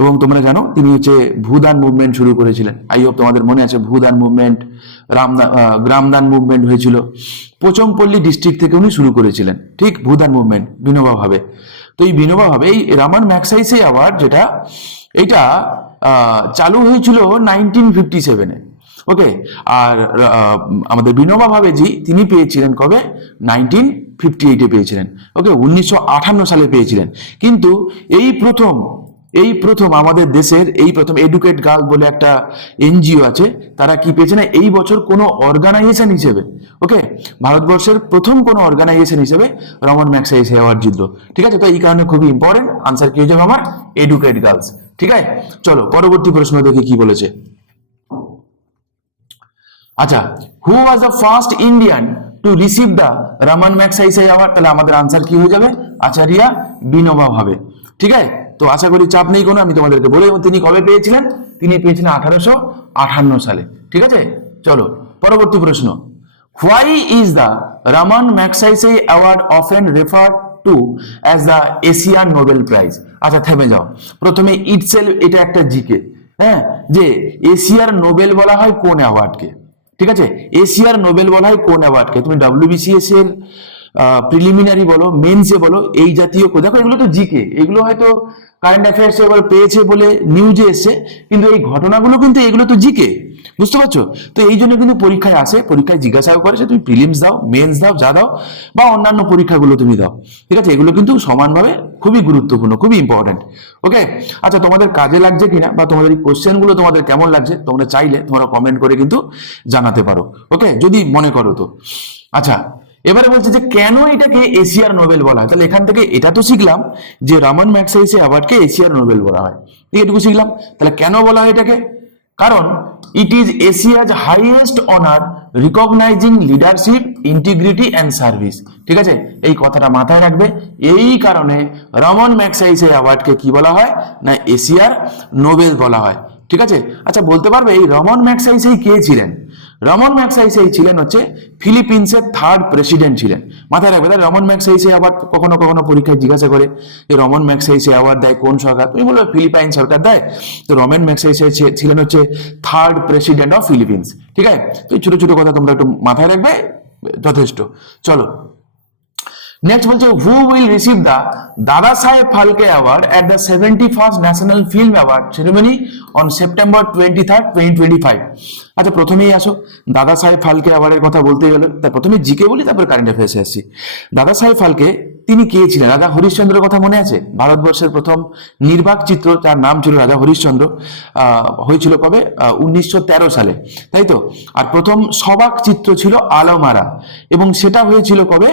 এবং তোমরা জানো তিনি হচ্ছে ভূদান মুভমেন্ট শুরু করেছিলেন। আই হোপ তোমাদের মনে আছে ভূদান মুভমেন্ট, গ্রামদান মুভমেন্ট হয়েছিল পোচমপল্লী ডিস্ট্রিক্ট থেকে উনি শুরু করেছিলেন, ঠিক, ভূদান মুভমেন্ট বিনোবা ভাবে। তো এই বিনোবা ভাবে এই রামান ম্যাগসাইসে অ্যাওয়ার্ড যেটা, এটা চালু হয়েছিল 1957-এ, ওকে। আর আমাদের বিনোবা ভাবেজি তিনি পেয়েছিলেন কবে? 1958-এ পেয়েছিলেন, ওকে, 1958 সালে পেয়েছিলেন। কিন্তু এই প্রথম আমাদের দেশের এই প্রথম এডুকেট গার্ল বলে একটা এনজিও আছে, তারা কি পেয়েছে না এই বছর কোনো অর্গানাইজেশন হিসেবে, ওকে, ভারতবর্ষের প্রথম কোনো অর্গানাইজেশন হিসেবে রমন ম্যাগসাইসে অ্যাওয়ার্ড জিতলো, ঠিক আছে। তো এই কারণে খুবই ইম্পর্টেন্ট, আনসার কি হয়ে যাবে আমার? এডুকেট গার্লস, ঠিক আছে। চলো পরবর্তী প্রশ্ন দেখি কি বলেছে। আচ্ছা, who was the first Indian to receive the Raman Magsaysay award? তাহলে আমাদের আনসার কি হয়ে যাবে? আচার্য বিনোবা ভাবে, ঠিক আছে। তো আশা করি চাপ নেই কোনো, আমি তোমাদেরকে বলে তিনি কবে পেয়েছিলেন? তিনি পেয়েছিলেন 1858 সালে, ঠিক আছে। চলো পরবর্তী প্রশ্ন, why is the Raman Magsaysay award often refer to as the Asian Nobel prize? আচ্ছা থেমে যাও, প্রথমে ইটসেলফ এটা একটা জিকে, হ্যাঁ, যে এশিয়ার নোবেল বলা হয় কোন অ্যাওয়ার্ডকে, ঠিক আছে। এশিয়ার নোবেল বলা হয় কোন অ্যাওয়ার্ডকে? তুমি ডব্লিউবিসিএস এর প্রিলিমিনারি বলো, মেন্সে বলো, এই জাতীয়, দেখো এগুলো তো জিকে, এগুলো হয়তো কারেন্ট অ্যাফেয়ার্স এবার পেয়েছে বলে নিউজে এসছে, কিন্তু এই ঘটনাগুলো কিন্তু এগুলো তো জিকে, বুঝতে পারছো? তো এই জন্য কিন্তু পরীক্ষায় আসে, পরীক্ষায় জিজ্ঞাসাও করেছে তুমি প্রিলিমস দাও, মেন্স দাও, যা দাও, বা অন্যান্য পরীক্ষাগুলো তুমি দাও, ঠিক আছে। এগুলো কিন্তু সমানভাবে খুবই গুরুত্বপূর্ণ, খুবই ইম্পর্টেন্ট, ওকে। আচ্ছা তোমাদের কাজে লাগছে কিনা বা তোমাদের এই কোশ্চেনগুলো তোমাদের কেমন লাগছে, তোমরা চাইলে তোমরা কমেন্ট করে কিন্তু জানাতে পারো, ওকে, যদি মনে করো তো। আচ্ছা এবারে বলছে যে কেন এটাকে এশিয়ার নোবেল বলা হয়? তাহলে এখান থেকে এটা তো শিখলাম যে রমন ম্যাগসাইসে অ্যাওয়ার্ডকে এশিয়ার নোবেল বলা হয়, এটুকু শিখলাম। তাহলে কেন বলা হয় এটাকে? কারণ it is Asia's highest honour recognising leadership, integrity and service, ঠিক আছে। এই কথাটা মাথায় রাখবে, এই কারণে রমন ম্যাগসাইসে অ্যাওয়ার্ডকে কি বলা হয় না এশিয়ার নোবেল বলা হয়, ঠিক আছে। আচ্ছা বলতে পারবে এই রমন ম্যাগসাইসে কে ছিলেন? রমন ম্যাগসাইসে ছিলেন হচ্ছে ফিলিপিন্সের 3rd প্রেসিডেন্ট ছিলেন, মাথায় রাখবে। তাহলে রমন ম্যাগসাইসে অ্যাওয়ার্ড কখনো কখনো পরীক্ষায় জিজ্ঞাসা করে যে রমন ম্যাগসাইসে অ্যাওয়ার্ড দেয় কোন সরকার? তুমি বলবে ফিলিপাইন সরকার দেয়। তো রমন ম্যাগসাইসে ছিলেন হচ্ছে 3rd প্রেসিডেন্ট অফ ফিলিপিন্স, ঠিক আছে। তো এই ছোট ছোট কথা তোমরা একটু মাথায় রাখবে, যথেষ্ট। চলো নেক্সট বলছে হু উইল রিসিভ দ্য দাদা সাহেব Phalke award at the 71st national film award ceremony on September 23rd, 2025? আচ্ছা প্রথমেই আসো, দাদা সাহেব ফালকে অ্যাওয়ার্ডের কথা বলতে গেলে তার প্রথমে জিকে বলি, তারপর কারেন্ট অ্যাফেয়ার্সে আসছি। দাদা সাহেব ফালকে তিনি কে ছিলেন? রাজা হরিশ্চন্দ্রের কথা মনে আছে? ভারতবর্ষের প্রথম নির্বাক চিত্র, তার নাম ছিল রাজা হরিশ্চন্দ্র, হয়েছিল কবে? 1913 সালে, তাই তো। আর প্রথম সবাক চিত্র ছিল আলমারা, এবং সেটা হয়েছিল কবে?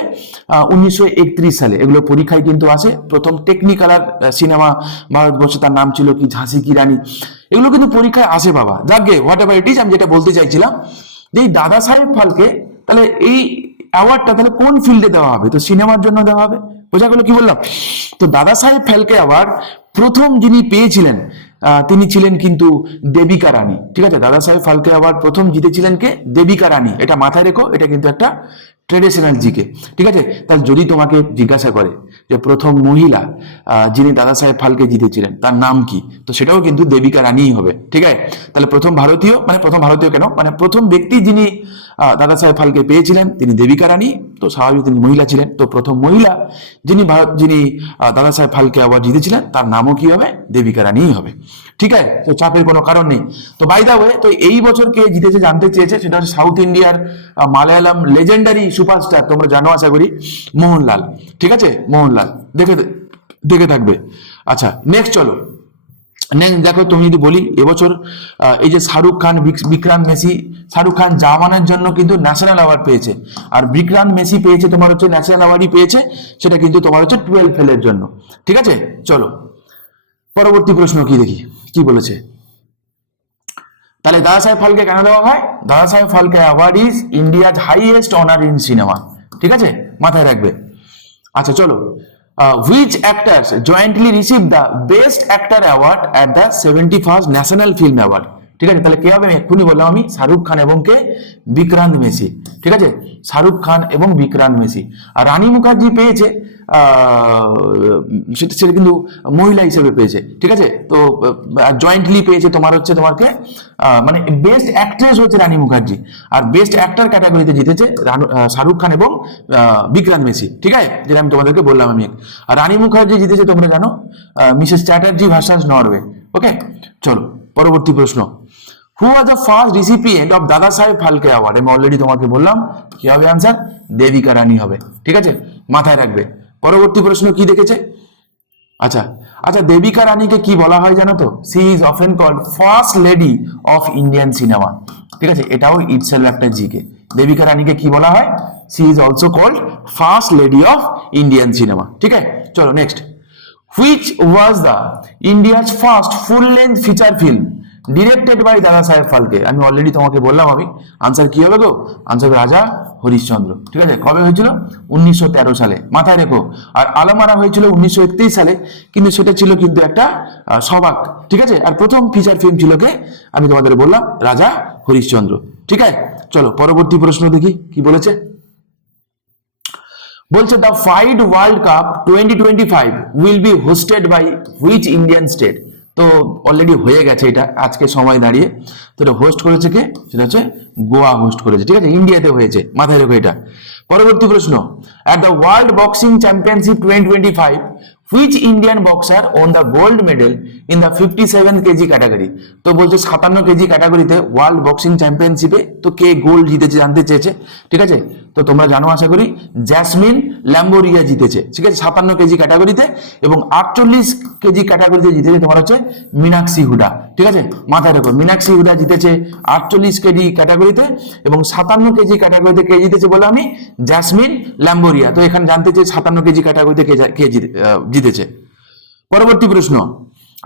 1931 সালে। এগুলো পরীক্ষায় কিন্তু আসে। প্রথম টেকনিকালার সিনেমা ভারতবর্ষে, তার নাম ছিল কি ঝাঁসি কি রানী, এগুলো কিন্তু পরীক্ষায় আসে বাবা। যাকে হোয়াট এভার ইট ইজ, আমি যেটা বলতে চাইছিলাম যে এই দাদা সাহেব ফালকে, তাহলে এই অ্যাওয়ার্ডটা তাহলে কোন ফিল্ডে দেওয়া হবে? তো সিনেমার জন্য দেওয়া হবে, বোঝা গেল কি বললাম? তো দাদা সাহেব ফালকে অ্যাওয়ার্ড প্রথম যিনি পেয়েছিলেন তিনি ছিলেন কিন্তু দেবিকা রানী, ঠিক আছে। দাদা সাহেব ফালকে অ্যাওয়ার্ড প্রথম জিতেছিলেন কে? দেবিকা রানী, এটা মাথায় রেখো, এটা কিন্তু একটা ট্রেডিশনাল জিকে, ঠিক আছে। তাহলে যদি তোমাকে জিজ্ঞাসা করে যে প্রথম মহিলা যিনি দাদা সাহেব ফালকে জিতেছিলেন তার নাম কি, তো সেটাও কিন্তু দেবিকা রানীই হবে, ঠিক আছে। তাহলে প্রথম ভারতীয়, মানে প্রথম ভারতীয় কেন, মানে প্রথম ব্যক্তি যিনি দাদা সাহেব ফালকে পেয়েছিলেন তিনি দেবিকা রানী, তো স্বাভাবিক তিনি মহিলা ছিলেন, তো প্রথম মহিলা যিনি দাদা সাহেব ফালকে অ্যাওয়ার্ড জিতেছিলেন তার নামও কি হবে, দেবিকা রানীই হবে, ঠিক আছে। তো চাপের কোনো কারণ নেই। তো বাই দা ওয়ে, তো এই বছর কে জিতেছে জানতে চেয়েছে, সেটা হচ্ছে সাউথ ইন্ডিয়ার মালায়ালাম লেজেন্ডারি সুপারস্টার, তোমরা জানো আশা করি, মোহনলাল, ঠিক আছে, মোহনলাল দেখে থাকবে। আচ্ছা নেক্সট চলো, নেক্সট দেখো, তুমি যদি বলি এবছর এই যে শাহরুখ খান, বিক্রান্ত মেসি, শাহরুখ খান জাওয়ানের জন্য কিন্তু ন্যাশনাল অ্যাওয়ার্ড পেয়েছে, আর বিক্রান্ত মেসি পেয়েছে তোমার হচ্ছে ন্যাশনাল অ্যাওয়ার্ডই পেয়েছে, সেটা কিন্তু তোমার হচ্ছে 12 ফেলের জন্য, ঠিক আছে। চলো পরবর্তী প্রশ্ন কি দেখি কি বলেছে। তাহলে দাদা সাহেব ফালকে কেন দেওয়া হয়, দাদা সাহেব Phalke award is India's highest honour in cinema, ঠিক আছে, মাথায় রাখবে। আচ্ছা চলো, which actors jointly received the best actor award at the 71st national film award, ঠিক আছে। তাহলে কে হবে, আমি এক্ষুনি বললাম, আমি শাহরুখ খান এবং কে, বিক্রান্ত মেসি, ঠিক আছে, শাহরুখ খান এবং বিক্রান্ত মেসি। আর রানী মুখার্জি পেয়েছে সেটা কিন্তু মহিলা হিসেবে পেয়েছে, ঠিক আছে। তো জয়েন্টলি পেয়েছে তোমার হচ্ছে তোমাকে মানে বেস্ট অ্যাক্ট্রেস হচ্ছে রানী মুখার্জি, আর বেস্ট অ্যাক্টর ক্যাটাগরিতে জিতেছে শাহরুখ খান এবং বিক্রান্ত মেসি, ঠিক আছে, যেটা আমি তোমাদেরকে বললাম। আমি আর রানী মুখার্জি জিতেছে তোমরা জানো Mrs Chatterjee versus Norway, okay. চলো পরবর্তী প্রশ্ন, who was the first recipient of Dada সাহেব ফালকে অ্যাওয়ার্ড, আমি অলরেডি তোমাকে বললাম কি হবে আনসার, দেবিকা রানী হবে, ঠিক আছে, মাথায় রাখবে। পরবর্তী প্রশ্ন কি দেখেছে, আচ্ছা আচ্ছা, দেবিকা রানীকে কি বলা হয় জানো তো, she is often called first lady of Indian cinema, ঠিক আছে, এটাও ইটসেলফ একটা জিকে। দেবিকা রানীকে কি বলা হয়, she is also called first lady of Indian cinema, ঠিক আছে। চলো next, which was the India's first full length feature film directed by দাদা সাহেব ফালকে, আমি অলরেডি তোমাকে বললাম, আমি আনসার কি হবে গো, আনসার রাজা হরিশ্চন্দ্র, ঠিক আছে। কবে হয়েছিল, 1913 সালে, মাথায় রেখো। আর আলমারা হয়েছিল 1931 সালে, কিন্তু সেটা ছিল কিন্তু একটা সবাক, ঠিক আছে। আর প্রথম ফিচার ফিল্ম ছিল কে, আমি তোমাদের বললাম রাজা হরিশ্চন্দ্র, ঠিক আছে। চলো পরবর্তী প্রশ্ন দেখি কি বলেছে। বলছে the FIDE World Cup 2025 will be hosted by which Indian state, তো অলরেডি হয়ে গেছে এটা আজকে সময় দাঁড়িয়ে, তো এটা হোস্ট করেছে কে, সেটা হচ্ছে গোয়া হোস্ট করেছে, ঠিক আছে, ইন্ডিয়াতে হয়েছে, মাথায় রেখো এটা। পরবর্তী প্রশ্ন, at the world boxing championship 2025 which Indian boxer won the gold medal in the 57 KG category, তো বলছে 57 কেজি ক্যাটাগরিতে ওয়ার্ল্ড বক্সিং চ্যাম্পিয়নশিপে তো কে গোল্ড জিতেছে জানতে চেয়েছে, ঠিক আছে। তো তোমরা জানো আশা করি জ্যাসমিন ল্যাম্বোরিয়া জিতেছে, ঠিক আছে, 57 কেজি ক্যাটাগরিতে, এবং 48 কেজি ক্যাটাগরিতে জিতেছে তোমার হচ্ছে মীনাক্ষী হুডা, ঠিক আছে, মাথায় রেখো, মীনাক্ষী হুডা জিতেছে 48 কেজি ক্যাটাগরিতে, এবং 57 কেজি ক্যাটাগরিতে কে জিতেছে বলে আমি, জ্যাসমিন ল্যাম্বোরিয়া। তো এখানে জানতে চাই 57 কেজি ক্যাটাগরিতে কে জিতেছে। পরবর্তী প্রশ্ন,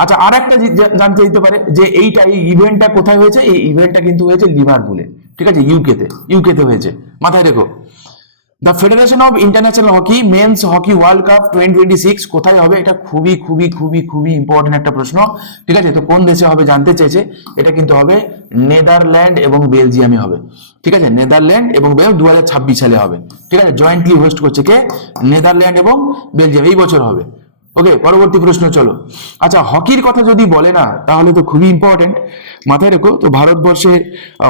আচ্ছা আর একটা জানতে দিতে পারে যে এই ইভেন্টটা কোথায় হয়েছে, এই ইভেন্টটা কিন্তু হয়েছে লিভারপুলে, ঠিক আছে, ইউকেতে হয়েছে, মাথায় রেখো। The Federation of International Hockey men's hockey world cup 2026 কোথায় হবে, এটা খুবই খুবই খুবই খুবই ইম্পর্টেন্ট একটা প্রশ্ন, ঠিক আছে। তো কোন দেশে হবে জানতে চেয়েছে, এটা কিন্তু হবে নেদারল্যান্ড এবং বেলজিয়ামে হবে, ঠিক আছে, নেদারল্যান্ড এবং 2026 সালে হবে, ঠিক আছে, জয়েন্টলি হোস্ট করছে কে, নেদারল্যান্ড এবং বেলজিয়াম, এই বছর হবে, ওকে। পরবর্তী প্রশ্ন চলো, আচ্ছা হকির কথা যদি বলে না তাহলে তো খুবই ইম্পর্টেন্ট, মাথায় রেখো। তো ভারতবর্ষে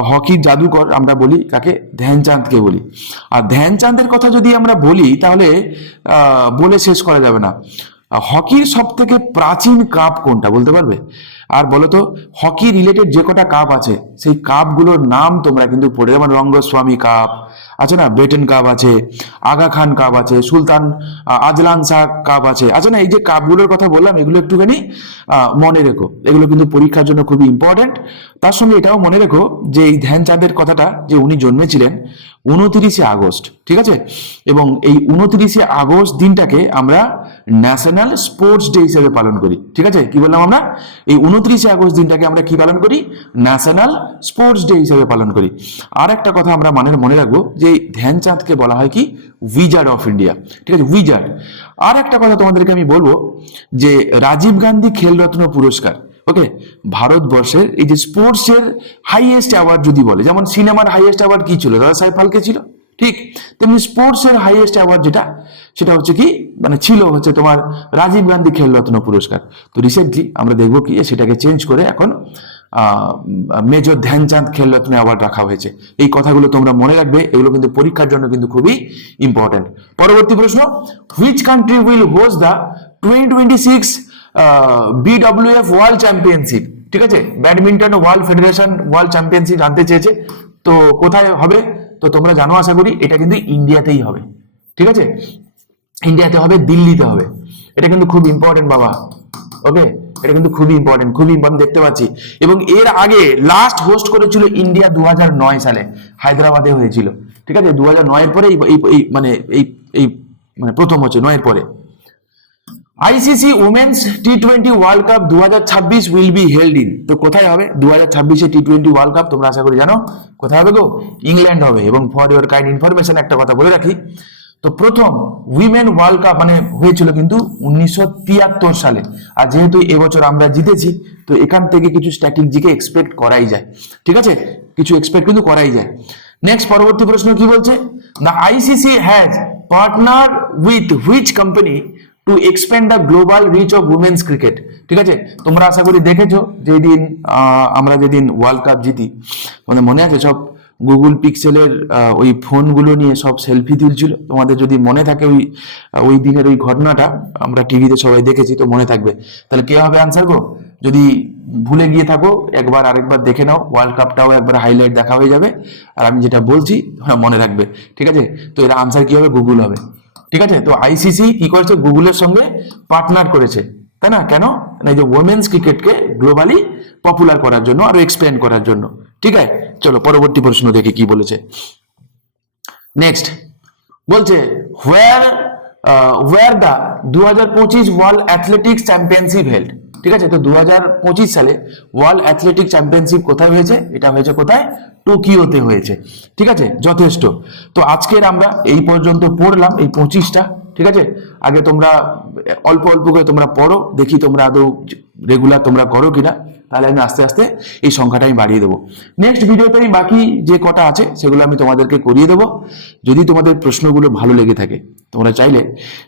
হকির জাদুকর আমরা বলি কাকে, ধ্যানচাঁদকে বলি। আর ধ্যানচাঁদের কথা যদি আমরা বলি তাহলে বলে শেষ করা যাবে না। হকির সব থেকে প্রাচীন কাপ কোনটা বলতে পারবে? আর বলো তো হকি রিলেটেড যে কটা কাপ আছে সেই কাপগুলোর নাম তোমরা কিন্তু পড়ে, যেমন রঙ্গস্বামী কাপ আছে না, বেটেন কাপ আছে, আগা খান কাপ আছে, সুলতান আজলান শাহ কাপ আছে, না, এই যে কাপগুলোর কথা বললাম এগুলো একটুখানি মনে রেখো, এগুলো কিন্তু পরীক্ষার জন্য খুবই ইম্পর্টেন্ট। তার সঙ্গে এটাও মনে রেখো যে এই ধ্যানচাঁদের কথাটা, যে উনি জন্মেছিলেন 29শে আগস্ট, ঠিক আছে, এবং এই 29শে আগস্ট দিনটাকে আমরা ন্যাশনাল স্পোর্টস ডে হিসেবে পালন করি, ঠিক আছে। কি বললাম আমরা, এই 29শে আগস্ট দিনটাকে আমরা কি পালন করি, ন্যাশনাল স্পোর্টস ডে হিসেবে পালন করি। আর একটা কথা আমরা মনে রাখবো যে ধ্যানচাঁদকে বলা হয় কি, উইজার্ড অফ ইন্ডিয়া, ঠিক আছে, উইজার্ড। আর একটা কথা তোমাদেরকে আমি বলবো যে রাজীব গান্ধী খেলরত্ন পুরস্কার, ওকে, ভারতবর্ষের এই যে স্পোর্টস এর হাইয়েস্ট অ্যাওয়ার্ড যদি বলে, যেমন সিনেমার হাইয়েস্ট অ্যাওয়ার্ড কি ছিল, দাদা সাহেব ফালকে ছিল, ঠিক তেমনি স্পোর্টসের হাইয়েস্ট অ্যাওয়ার্ড যেটা, সেটা হচ্ছে কি মানে ছিল হচ্ছে তোমার রাজীব গান্ধী খেলরত্ন পুরস্কার। তো রিসেন্টলি আমরা দেখবো কি সেটাকে চেঞ্জ করে এখন মেজর ধ্যানচাঁদ খেলরত্ন অ্যাওয়ার্ড রাখা হয়েছে। এই কথাগুলো তোমরা মনে রাখবে, এগুলো কিন্তু পরীক্ষার জন্য কিন্তু খুবই ইম্পর্টেন্ট। পরবর্তী প্রশ্ন, which country will host the 2026 BWF world championship? ঠিক আছে, badminton world federation world championship জানতে চেয়েছে, তো কোথায় হবে? তো তোমরা জানো আশা করি, এটা কিন্তু ইন্ডিয়াতেই হবে। ঠিক আছে, ইন্ডিয়াতে হবে, দিল্লিতে হবে। এটা কিন্তু খুব ইম্পর্টেন্ট বাবা, ওকে, এটা কিন্তু খুবই ইম্পর্টেন্ট, খুবই ইম্পর্টেন্ট দেখতে পাচ্ছি। এবং এর আগে লাস্ট হোস্ট করেছিল ইন্ডিয়া 2009 সালে, হায়দ্রাবাদে হয়েছিল। ঠিক আছে, 2009 পরে মানে প্রথম হচ্ছে 9 পরে। ICC women's T20 world cup 2026 will be held in, তো কোথায় হবে 2026 টি20 ওয়ার্ল্ড কাপ? তোমরা আশা করি জানো কোথায় হবে গো, ইংল্যান্ড হবে। এবং ফর ইওর কাইন্ড ইনফরমেশন একটা কথা বলে রাখি, তো প্রথম উইমেন ওয়ার্ল্ড কাপ মানে হয়েছিল কিন্তু 1973 সালে। আর যেহেতু এবছর আমরা জিতেছি, তো এখান থেকে কিছু স্ট্র্যাটেজিকে এক্সপেক্ট করাই যায়। ঠিক আছে, কিছু এক্সপেক্ট কিন্তু করাই যায়। নেক্সট পরবর্তী প্রশ্ন কি বলছে, the ICC has partner with which company to expand the global reach of women's cricket? ঠিক আছে, তোমরা আশা করি দেখেছো যেদিন আমরা যেদিন ওয়ার্ল্ড কাপ জিতি, মানে মনে আছে সব গুগল পিক্সেলের ওই ফোনগুলো নিয়ে সব সেলফি তুলছিল। তোমাদের যদি মনে থাকে ওই দিনের ওই ঘটনাটা আমরা টিভিতে সবাই দেখেছি, তো মনে থাকবে। তাহলে কে হবে আনসার গো? যদি ভুলে গিয়ে থাকো একবার আরেকবার দেখে নাও, ওয়ার্ল্ড কাপটাও একবার হাইলাইট দেখা হয়ে যাবে। আর আমি যেটা বলছি তোমরা মনে রাখবে। ঠিক আছে, তো এর আনসার কি হবে? গুগল হবে। ঠিক আছে, তো আইসিসি কি করেছে, গুগলের সঙ্গে পার্টনার করেছে, তাই না? কেন না, এই যে ওমেন্স ক্রিকেটকে গ্লোবালি পপুলার করার জন্য, আরো এক্সপ্যান্ড করার জন্য। ঠিক আছে, চলো পরবর্তী প্রশ্ন দেখি কি বলেছে। নেক্সট বলছে, where the 2025 world athletics championship held? ঠিক আছে, তো 2025 সালে ওয়ার্ল্ড অ্যাথলেটিক চ্যাম্পিয়নশিপ কোথায় হয়েছে? এটা হয়েছে কোথায়? টোকিওতে হয়েছে। ঠিক আছে, যথেষ্ট। তো আজকের আমরা এই পর্যন্ত পড়লাম এই 25টা। ঠিক আছে, আগে তোমরা অল্প অল্প করে তোমরা পড়ো, দেখি তোমরা আদৌ রেগুলার তোমরা করো কিনা। তাহলে আমি আস্তে আস্তে এই সংখ্যাটা আমি বাড়িয়ে দেবো। নেক্সট ভিডিওতে আমি বাকি যে কটা আছে সেগুলো আমি তোমাদেরকে করিয়ে দেবো। যদি তোমাদের প্রশ্নগুলো ভালো লেগে থাকে, তোমরা চাইলে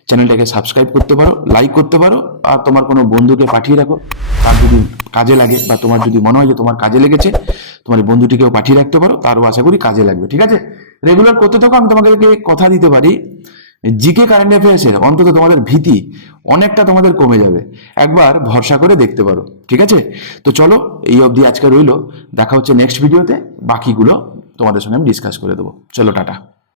চ্যানেলটাকে সাবস্ক্রাইব করতে পারো, লাইক করতে পারো, আর তোমার কোনো বন্ধুকে পাঠিয়ে রাখো। তার যদি কাজে লাগে বা তোমার যদি মনে হয় যে তোমার কাজে লেগেছে, তোমার বন্ধুটিকেও পাঠিয়ে রাখতে পারো, তারও আশা করি কাজে লাগবে। ঠিক আছে, রেগুলার করতে থাকো। আমি তোমাদেরকে কথা দিতে পারি, জিকে কারেন্ট অ্যাফেয়ার্সের অন্তত তোমাদের ভীতি অনেকটা তোমাদের কমে যাবে। একবার ভরসা করে দেখতে পারো। ঠিক আছে, তো চলো এই অবধি আজকে রইলো। দেখা হচ্ছে নেক্সট ভিডিওতে, বাকিগুলো তোমাদের সঙ্গে আমি ডিসকাস করে দেবো। চলো টাটা।